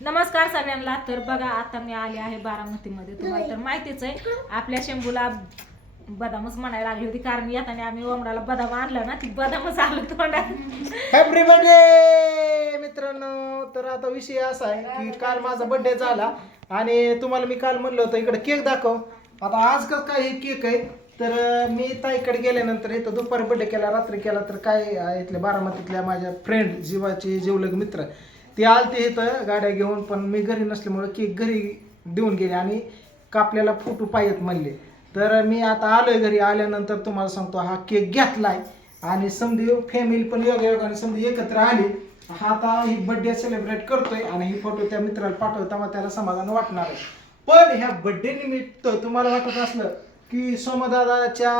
नमस्कार सगळ्यांना. तर बघा आता मी आले आहे बारामतीमध्ये. तुम्हाला तर माहितीच आहे आपल्या शंभूला बदामच म्हणायला लागली होती कारण येताना आम्ही ओमराला बदाम आणला ना ती बदामच आलं तोंडात. हॅपी बर्थडे मित्रांनो. तर आता विषय असा आहे की काल माझा बर्थडे झाला आणि तुम्हाला मी काल म्हणलं होतं इकडे केक दाखव. आता आज कसं काय हे केक आहे? तर मी मी ताईकडे गेल्यानंतर इथं दुपारी बर्थडे केला रात्री केला तर काय इथल्या बारामतीतल्या माझ्या फ्रेंड जीवाचे जीवलग मित्र ते आलते इथं गाड्या घेऊन पण मी घरी नसल्यामुळे केक घरी देऊन गेले आणि कापलेला फोटो पाहिजेत म्हणले. तर मी आता आलोय घरी आल्यानंतर तुम्हाला सांगतो हा केक घेतलाय. आणि समधी फॅमिली पण वेगळ्या आणि समधी एकत्र आली. हा आता ही बर्थडे सेलिब्रेट करतोय आणि ही फोटो त्या मित्राला पाठवतो तेव्हा त्याला समाधान वाटणार आहे. पण ह्या बर्थडे निमित्त तुम्हाला वाटत असलं की सोमदादाच्या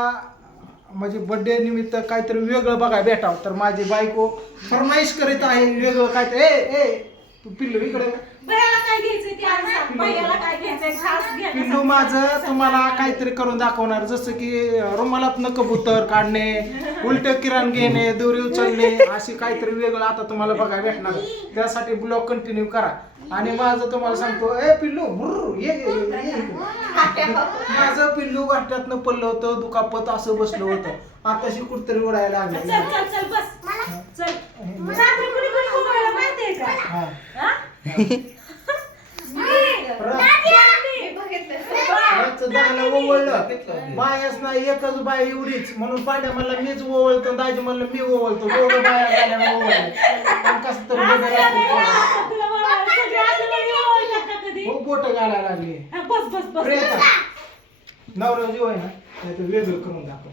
म्हणजे बर्थडे निमित्त काहीतरी वेगळं बघा भेटावं तर माझी बायको फरमाईश करीत आहे वेगळं काहीतरी ए ए तू पिल्लू इकडे ये. भैयाला काय घ्यायचंय ते आज सांग. भैयाला काय घ्यायचंय खास पिल्लू घ्यायचं माझं तुम्हाला काहीतरी करून दाखवणार जसं की रुमालातनं कबूतर काढणे उलट किरण घेणे दोरी उचलणे अशी काहीतरी वेगळं आता तुम्हाला बघायला भेटणार. त्यासाठी ब्लॉग कंटिन्यू करा आणि माझं तुम्हाला सांगतो ए पिल्लू भुर्र, ये ये, ये, ये. इकडे. माझं पिल्लू वाट्यातनं पडलं होतं दुखापत असं बसलं होतं. आताशी कुठतरी उडायला चल लागलं. चल चल बस. चल. रात्री कुणी कुणी उभं माहितीये का? हा. हा? याचं दाणं ओवळलं बायाच नाही एकच बाय एवढीच. म्हणून पांड्या म्हणला मीच ओवळतो दाजी म्हणलं मी ओवळतो दोघं बाया झाल्या ओवळल्या पण कसं तर तुला बोलायला सगळे असं नाही ओळखतात का कधी? हो बोट घालायला लागली. हा, बस बस बस. नवरा जीव आहे ना त्याचं वेगळं करून दाखव.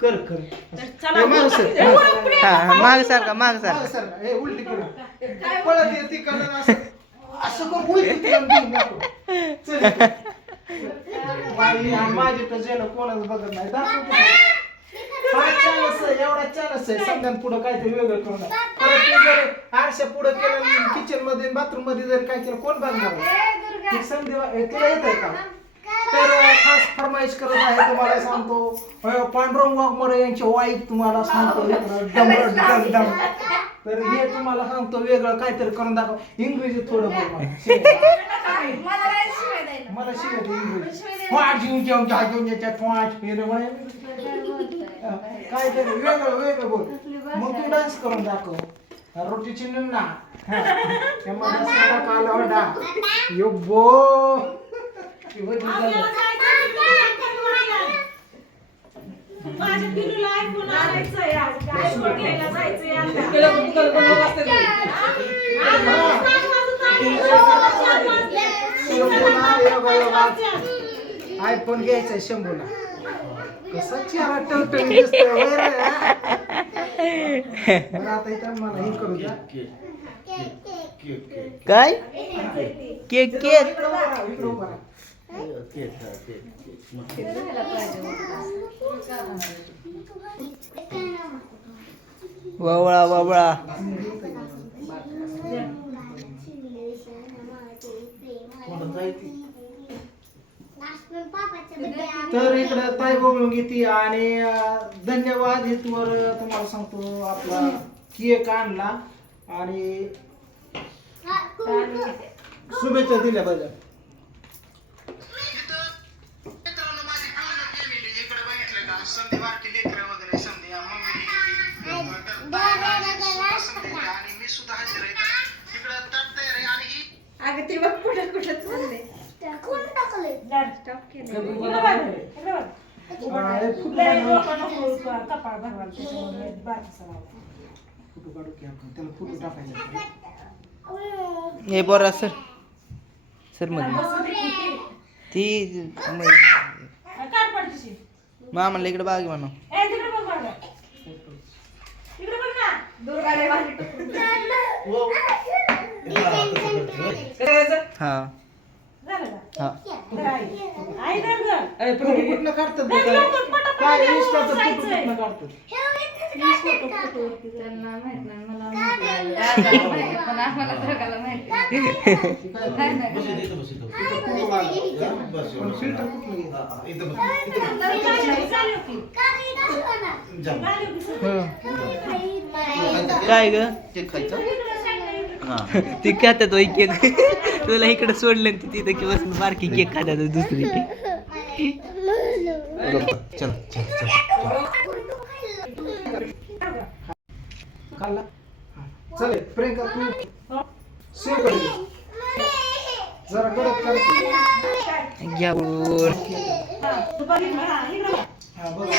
कर कर. तर चला, ए, मागं सर. ए, हा माग सारखा माग सारखा सर ए उलटी कर. पळत येते कारण असं. असं कर उलटी करून घेऊन दाखव. चल इकडे. बाई, आणि माझी तर जेणं कोणाच बघत नाही. दाखव की. हा चालस आहे. एवढा चालस आहे समजा पुढं काहीतरी वेगळं करून दाखव. परत ते जर मध्ये बाथरूममध्ये जर काय केलं कोण बघणार संधी तुला येत आहे का? तर खास फरमाईश करत आहे तुम्हाला सांगतो. पांडुरंग वाघमोरे यांची वाईफ तुम्हाला सांगतो. डमडम तर हे तुम्हाला सांगतो वेगळं काहीतरी करून दाखव. इंग्रजी थोडं बोल मला. शिकत इंग्रजी. पाच पाच फेरे काहीतरी वेगळं वेगळं बोल. मग तू डान्स करून दाखव. काल ओरडा यो बो आपल्याला जायचं आहे, तिकडे माझ्या पिलूला आयफोन आणायचंय आज. आयफोन घ्यायला जायचंय आता. आयफोन घ्यायचा शंभूला. कसा चेहरा टवटवीत दिसतोय हा? बरं, आता इथं मला हे करू द्या. काय? केक केक इकडं उभं राहा, इकडं उभं राहा. ववळा ववळा तर इकडं ताई बोलून घेते आणि धन्यवाद हेतूवर तुम्हाला सांगतो आपला केक आणला आणि शुभेच्छा दिल्या पाहिजे अगं ते बघ कुठं कुठं चाललंय. बघ. हा, हे फुटू लय काढू. लोकं नको कपाळ भरवायला त्याच्यामुळे बारकासा लावला. फुटू काढू की आपण त्याला फुटू टाकायचा हे बरं सर सरमध्ये ती हा. मामाला इकडे बाग म्हणा ए, तिकडे बघ बरं. इकडे बघ ना. दुर्गाने भाजी टाकून. हा झालं का? हा धर आई. आई कुठनं काढतात नाही, ते? लवकर पटापट काय जाऊन इंस्टाचं. कुठनं काढतात? त्यांना माहीत नाही मला माहिती दादाला माहिती पण आम्हाला दोघाला माहिती नाही. नाही पण फिल्टर कुठलं घ्यायचं? चालेल, चालेल की. चालेल की सगळं. हं. काय ग? ते खायचं? इकडे. ती खात्यात होय केक. तुला इकडे सोडलं आणि ती तिथं की बसून बारकी केक खात्यात दुसरी चल चल चल खाल्ला चल. प्रियंका तू सुरू कर जरा कडक कर घ्या बोल. हा बघा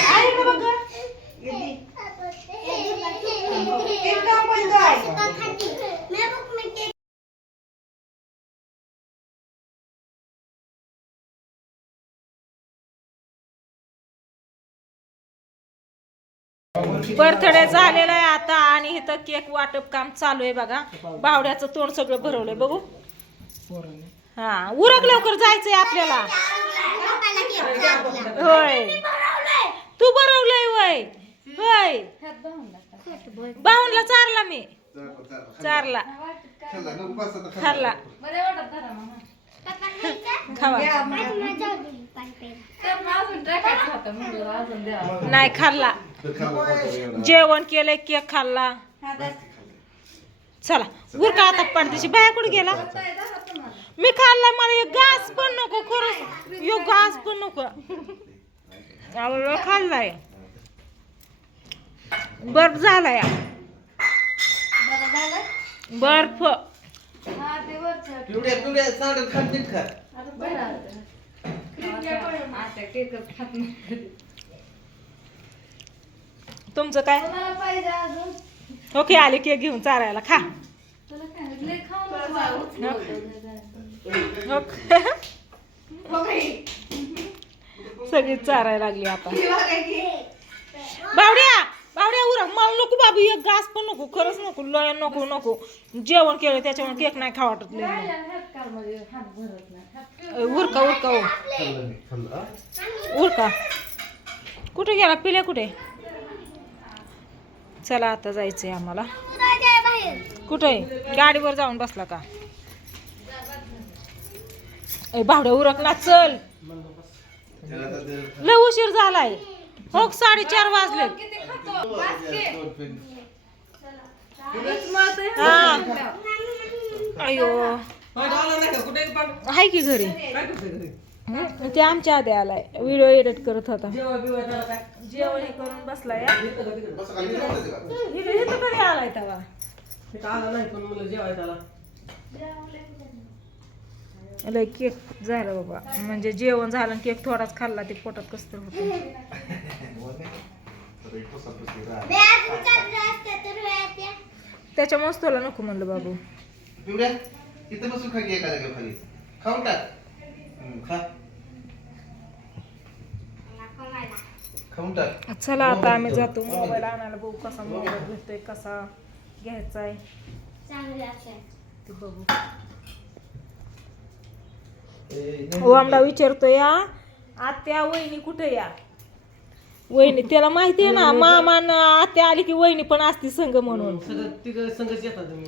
बर्थडे झालेला आहे आता आणि इथं केक वाटप काम चालू आहे बघा. बावड्याचं तोंड सगळं भरवलंय. बघू. हा उरक लवकर जायचंय आपल्याला. होय. तू भरवलंय वय. होय. बाहुनला चारला मी. चारला. खाल्ला खावा. नाही खाल्ला जेवण केलंय केक खाल्ला. हा. चला उरका आता पडदेशी बाया कुठे गेला. मी खाल्ला मला एक घास पण नको खरंच यो घास पण नको. आवडलं खाल्लाय. बर्फ झालाय. बरं झालं? बर्फ. हा, आता बरं आलं. आता- आता केकच खात नाही. तुमचं काय? कोणाला पाहिजे अजून? ओके आले केक घेऊन चारायला. खा. हो. सगळी चारायला लागली आता. बावड्या बावड्या उरा. मला नको बाबू एक घास पण नको. खरंच नको. लय नको नको. जेवण केलं त्याच्यामुळे केक नाही खा वाटत उरका उरका उ. उरका. कुठे गेला? पिल्या कुठे? चला आता जायचंय आम्हाला कुठे गाडीवर जाऊन बसला का ए भावड्या उरक ना चल लय उशीर झालाय हो साडेचार वाजले किती खातो बास्के. हा अयो हाय की घरी हं, ते आमच्या आधी आलाय. व्हिडिओ एडिट करत होता. जेवण हे करून बसलाय हा. इकडे इथं कधी आलाय तेव्हा लय केक झालं बाबा. म्हणजे जेवण झालं केक थोडाच खाल्ला ते पोटात कसं तर होतं. त्याच्यामुळेच तुला नको म्हणलं बाबू. पिवड्या इथं बसून खा की एका जागेवर खाली. खाऊन टाक. खा. खाऊन टाक. चला आता आम्ही जातो. मोबाईल आणायला बघू कसा मोबाईल भेटतोय कसा घ्यायचा आहे ते बघू. हो आमला विचारतो या आत्या वहिनी कुठे या? वहिनी त्याला माहिती आहे ना मामा न आत्या आली की वहिनी पण असती संघ म्हणून.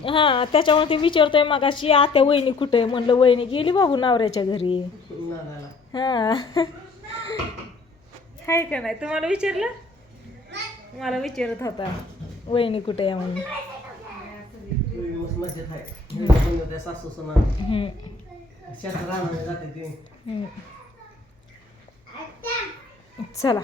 हा त्याच्यामुळे ते विचारतोय मगाशी आत्या वहिनी कुठे आहे? म्हणलं वहिनी गेली बाबू नवऱ्याच्या घरी. हा. हाय का नाही? तुम्हाला विचारलं? मला विचारत होता वहिनी कुठे आहे म्हणून. हम्म. हम्म. चला.